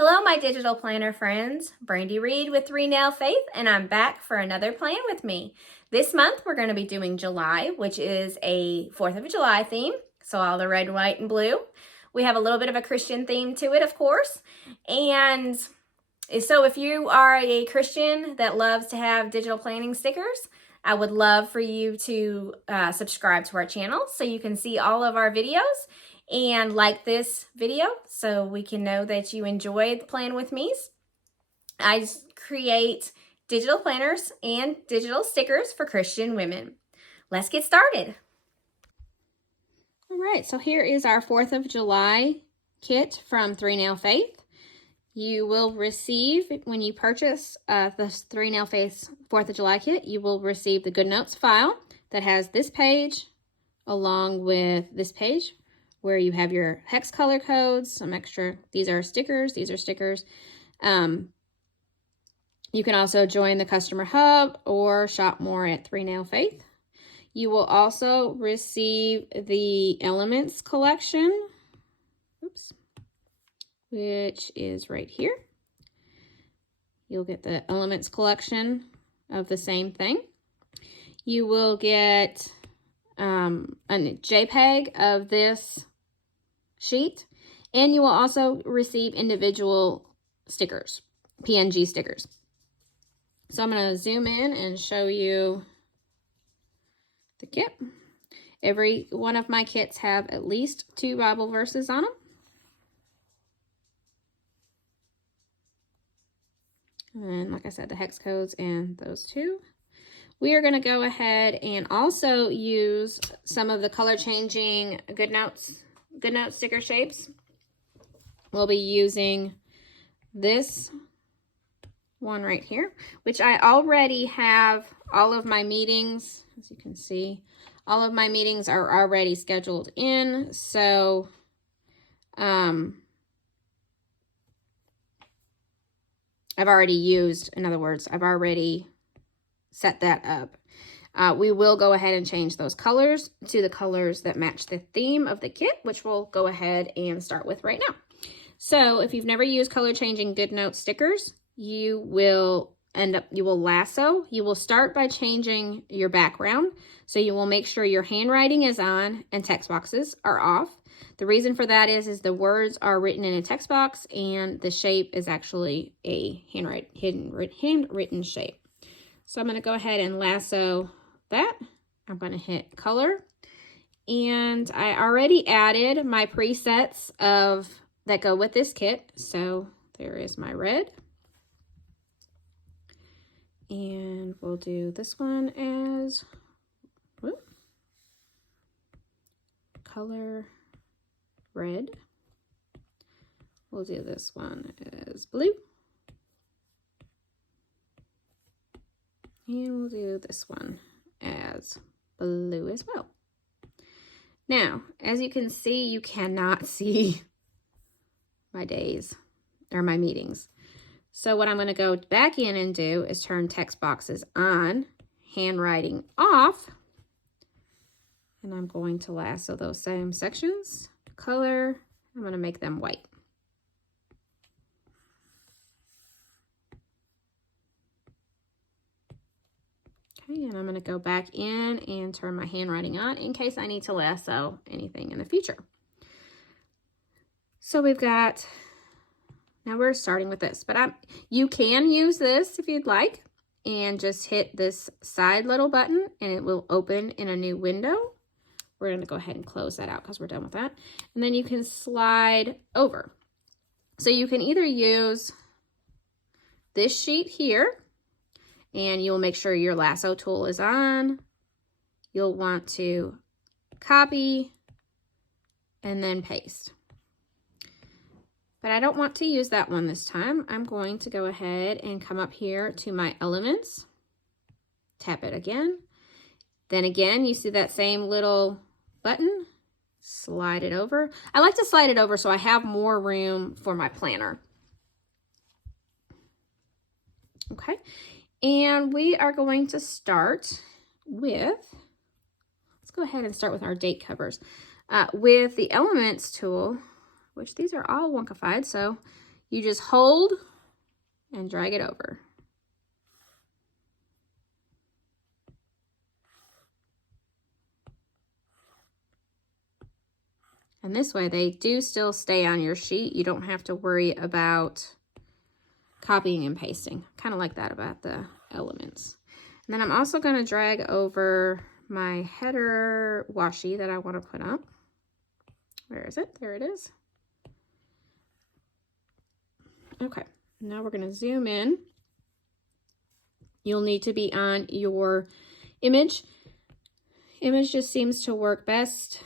Hello, my digital planner friends. Brandi Reed with 3 Nail Faith, and I'm back for another plan with me. This month, we're going to be doing July, which is a 4th of July theme. So all the red, white, and blue. We have a little bit of a Christian theme to it, of course. And so if you are a Christian that loves to have digital planning stickers, I would love for you to subscribe to our channel so you can see all of our videos and like this video so we can know that you enjoyed the Plan With Me's. I create digital planners and digital stickers for Christian women. Let's get started. All right, so here is our 4th of July kit from 3 Nail Faith. You will receive, when you purchase the 3 Nail Faith 4th of July kit, you will receive the GoodNotes file that has this page along with this page where you have your hex color codes, some extra, these are stickers. You can also join the customer hub or shop more at 3 Nail Faith. You will also receive the elements collection, which is right here. You'll get the elements collection of the same thing. You will get a JPEG of this sheet, and you will also receive individual stickers, PNG stickers. So I'm going to zoom in and show you the kit. Every one of my kits have at least 2 Bible verses on them. And like I said, the hex codes and those 2. We are going to go ahead and also use some of the color changing GoodNotes sticker shapes. We'll be using this one right here, which I already have all of my meetings. As you can see, all of my meetings are already scheduled in. So, I've already used, in other words, I've already set that up. We will go ahead and change those colors to the colors that match the theme of the kit, which we'll go ahead and start with right now. So if you've never used color changing GoodNotes stickers, you will lasso. You will start by changing your background. So you will make sure your handwriting is on and text boxes are off. The reason for that is the words are written in a text box and the shape is actually a handwritten shape. So I'm going to go ahead and lasso that. I'm going to hit color. And I already added my presets that go with this kit. So there is my red. And we'll do this one as color red. We'll do this one as blue. And we'll do this one as blue as well. Now, as you can see, you cannot see my days or my meetings. So what I'm going to go back in and do is turn text boxes on, handwriting off, and I'm going to lasso those same sections. Color, I'm going to make them white. Okay, and I'm going to go back in and turn my handwriting on in case I need to lasso anything in the future. So we've got, now we're starting with this, but you can use this if you'd like and just hit this side little button and it will open in a new window. We're going to go ahead and close that out because we're done with that. And then you can slide over. So you can either use this sheet here, and you'll make sure your lasso tool is on. You'll want to copy and then paste. But I don't want to use that one this time. I'm going to go ahead and come up here to my elements, tap it again. Then again, you see that same little button, slide it over. I like to slide it over so I have more room for my planner. Okay. And we are going to start with, let's go ahead and start with our date covers. With the Elements tool, which these are all wonkified, so You just hold and drag it over. And this way they do still stay on your sheet. You don't have to worry about copying and pasting. Kind of like that about the elements. And then I'm also going to drag over my header washi that I want to put up. Where is it? There it is. Okay, now we're going to zoom in. You'll need to be on your image. Image just seems to work best.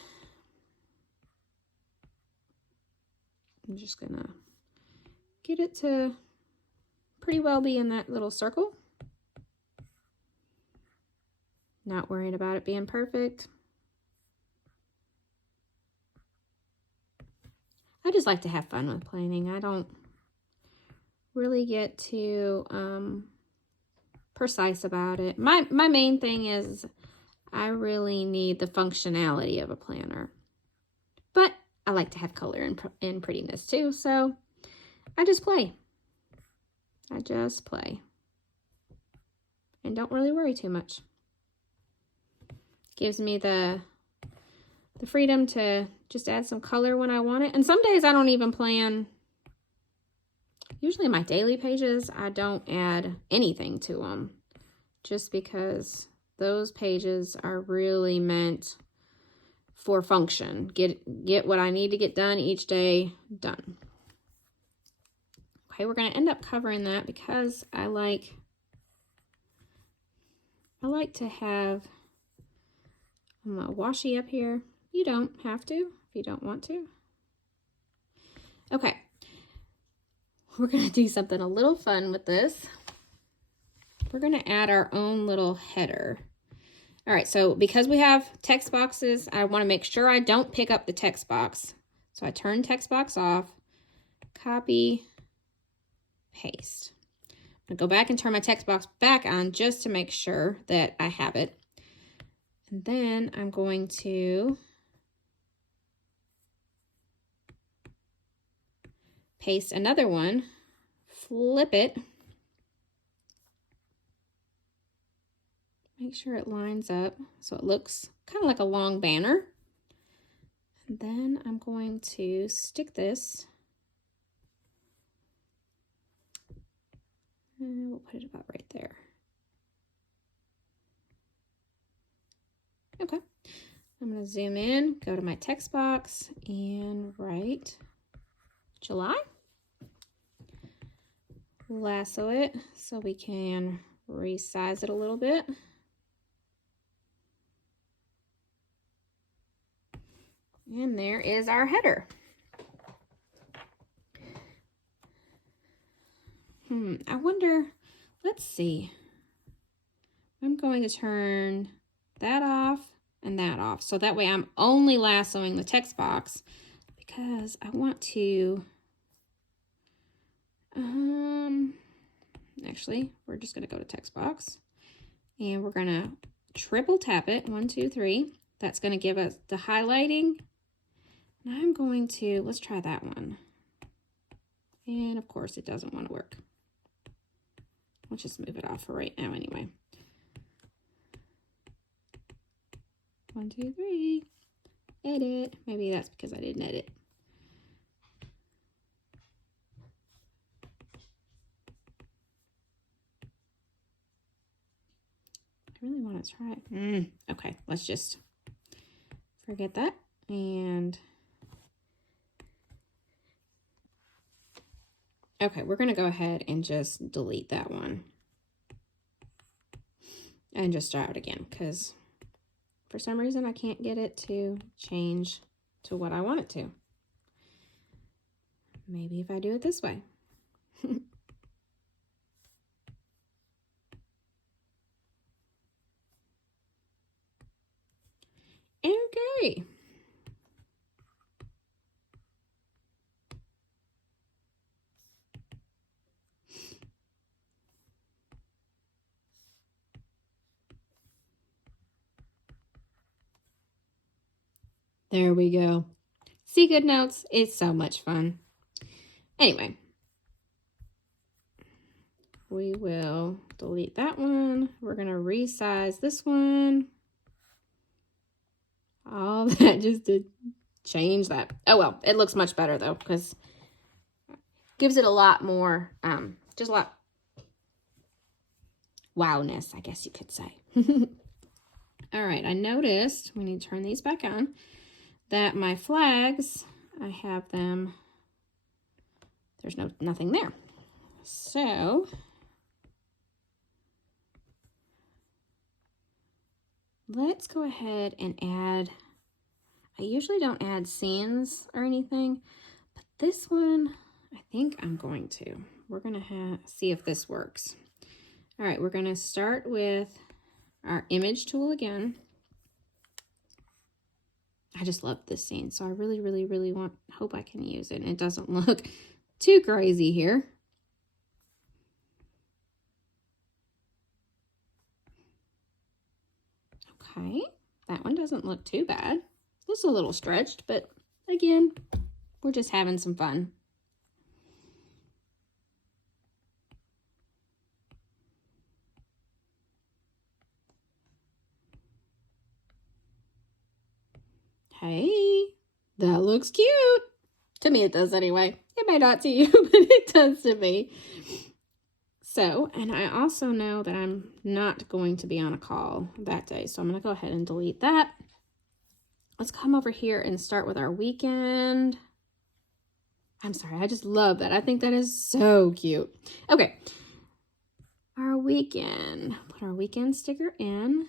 I'm just going to get it to pretty well be in that little circle. Not worried about it being perfect. I just like to have fun with planning. I don't really get too precise about it. My main thing is I really need the functionality of a planner. But I like to have color and prettiness too, so I just play. I just play. And don't really worry too much. Gives me the freedom to just add some color when I want it. And some days I don't even plan. Usually my daily pages, I don't add anything to them. Just because those pages are really meant for function. Get what I need to get done each day done. Okay, we're going to end up covering that because I like to have a washi up here. You don't have to if you don't want to. Okay, we're going to do something a little fun with this. We're going to add our own little header. All right, so because we have text boxes, I want to make sure I don't pick up the text box. So I turn text box off, copy, paste. I'm going to go back and turn my text box back on just to make sure that I have it. And then I'm going to paste another one, flip it, make sure it lines up so it looks kind of like a long banner. And then I'm going to stick this, and we'll put it about right there. Okay, I'm going to zoom in, go to my text box, and write July. Lasso it so we can resize it a little bit. And there is our header. I wonder, let's see. I'm going to turn that off and that off. So that way I'm only lassoing the text box because I want to, actually, we're just going to go to text box and we're going to triple tap it. 1, 2, 3. That's going to give us the highlighting. And I'm going to, let's try that one. And of course it doesn't want to work. Let's just move it off for right now anyway. 1, 2, 3. Edit. Maybe that's because I didn't edit. I really want to try it. Okay, let's just forget that. And okay, we're going to go ahead and just delete that one. And just start again because for some reason I can't get it to change to what I want it to. Maybe if I do it this way. Okay. There we go. See GoodNotes? It's so much fun. Anyway, we will delete that one. We're going to resize this one. All that just to change that. Oh, well, it looks much better though, because it gives it a lot more, just a lot wowness, I guess you could say. All right, I noticed, we need to turn these back on, that my flags, I have them, there's nothing there. So, let's go ahead and add, I usually don't add scenes or anything, but this one, I think I'm going to. We're going to see if this works. All right, we're going to start with our image tool again. I just love this scene, so I really, really, really hope I can use it. And it doesn't look too crazy here. Okay, that one doesn't look too bad. It's a little stretched, but again, we're just having some fun. Hey, that looks cute. To me it does anyway. It may not to you, but it does to me. So, and I also know that I'm not going to be on a call that day, so I'm going to go ahead and delete that. Let's come over here and start with our weekend. I'm sorry, I just love that. I think that is so cute. Okay, our weekend. Put our weekend sticker in.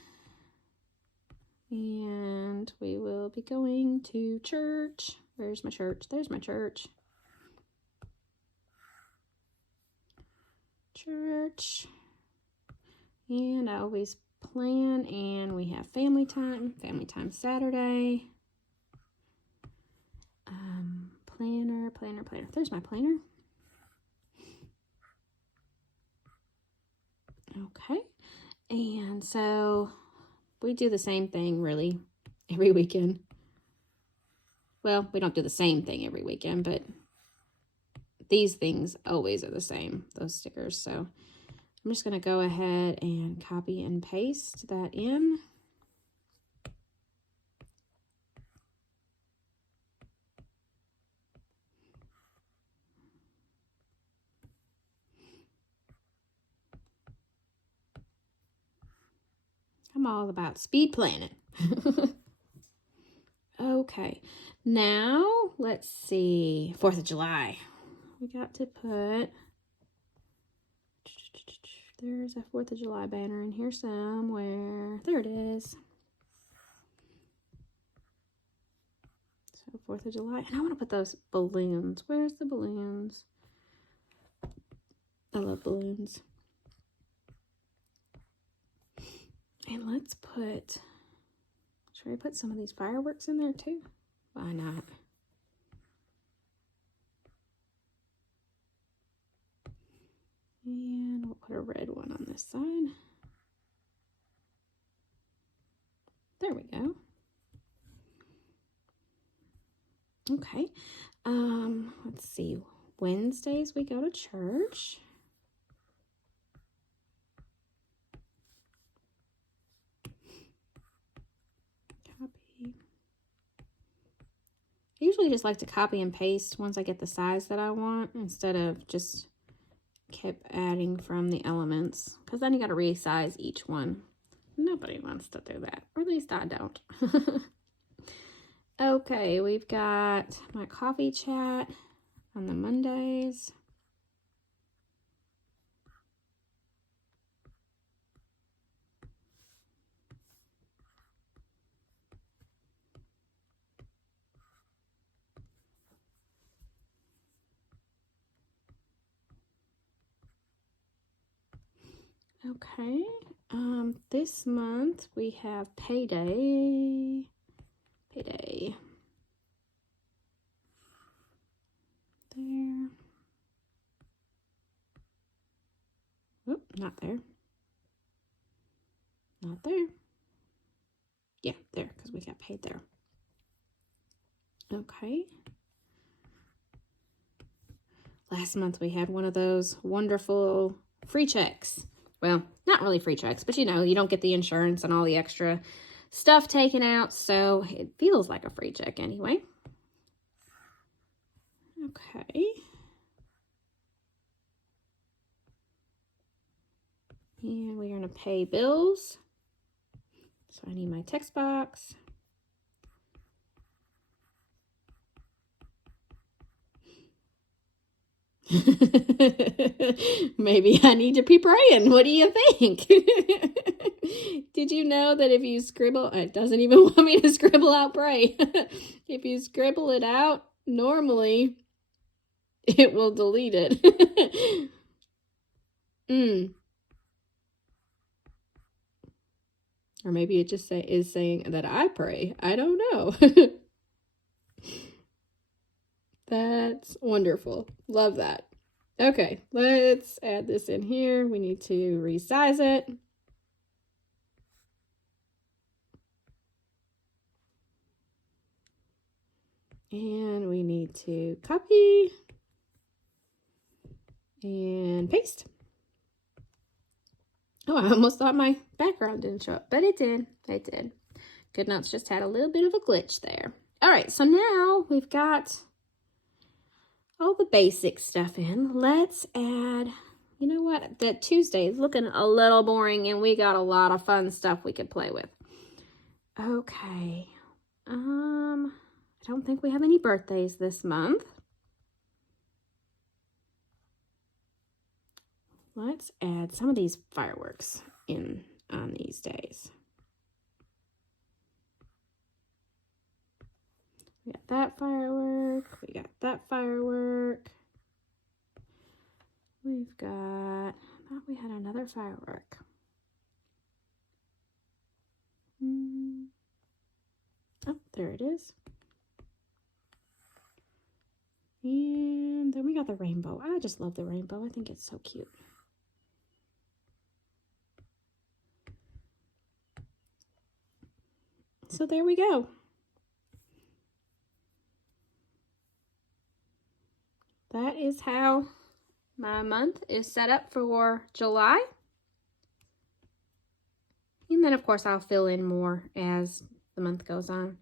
And we will be going to church. Where's my church? There's my church. Church. And I always plan, and we have family time Saturday. Planner. There's my planner. Okay. And so we do the same thing really every weekend. Well, we don't do the same thing every weekend, but these things always are the same, those stickers. So I'm just going to go ahead and copy and paste that in. I'm all about speed planning. Okay, now let's see. 4th of July. We got to put, there's a 4th of July banner in here somewhere. There it is. So 4th of July. And I want to put those balloons. Where's the balloons? I love balloons. And let's put, should I put some of these fireworks in there too? Why not? And we'll put a red one on this side. There we go. Okay. Let's see. Wednesdays we go to church. Copy. I usually just like to copy and paste once I get the size that I want, instead of just keep adding from the elements, because then you got to resize each one. Nobody wants to do that, or at least I don't. Okay, we've got my coffee chat on the Mondays. Okay, this month we have payday. There. Oop, not there. Not there. Yeah, there, because we got paid there. Okay. Last month we had one of those wonderful free checks. Well, not really free checks, but you know, you don't get the insurance and all the extra stuff taken out, so it feels like a free check anyway. Okay. And we're going to pay bills. So I need my text box. Maybe I need to be praying. What do you think? Did you know that if you scribble, it doesn't even want me to scribble out pray. If you scribble it out, normally it will delete it. Or maybe it just is saying that I pray. I don't know. That's wonderful. Love that. Okay, let's add this in here. We need to resize it. And we need to copy and paste. Oh, I almost thought my background didn't show up, but it did. It did. GoodNotes just had a little bit of a glitch there. All right, so now we've got all the basic stuff in. Let's add, you know what? That Tuesday is looking a little boring, and we got a lot of fun stuff we could play with. Okay. I don't think we have any birthdays this month. Let's add some of these fireworks in on these days. We got that firework. We got that firework. We've got, I thought we had another firework. Oh, there it is. And then we got the rainbow. I just love the rainbow. I think it's so cute. So there we go. That is how my month is set up for July. And then, of course, I'll fill in more as the month goes on.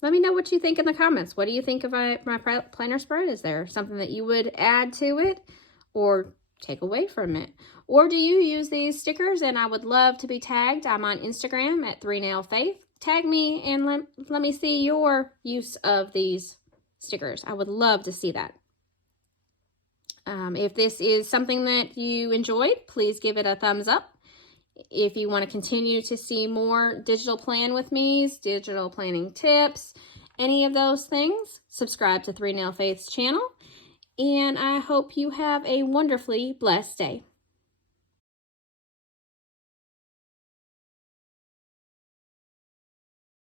Let me know what you think in the comments. What do you think of my planner spread? Is there something that you would add to it or take away from it? Or do you use these stickers? And I would love to be tagged. I'm on Instagram at 3nailfaith. Tag me and let me see your use of these stickers. I would love to see that. If this is something that you enjoyed, please give it a thumbs up. If you want to continue to see more digital plan with me's, digital planning tips, any of those things, subscribe to 3 Nail Faith's channel. And I hope you have a wonderfully blessed day.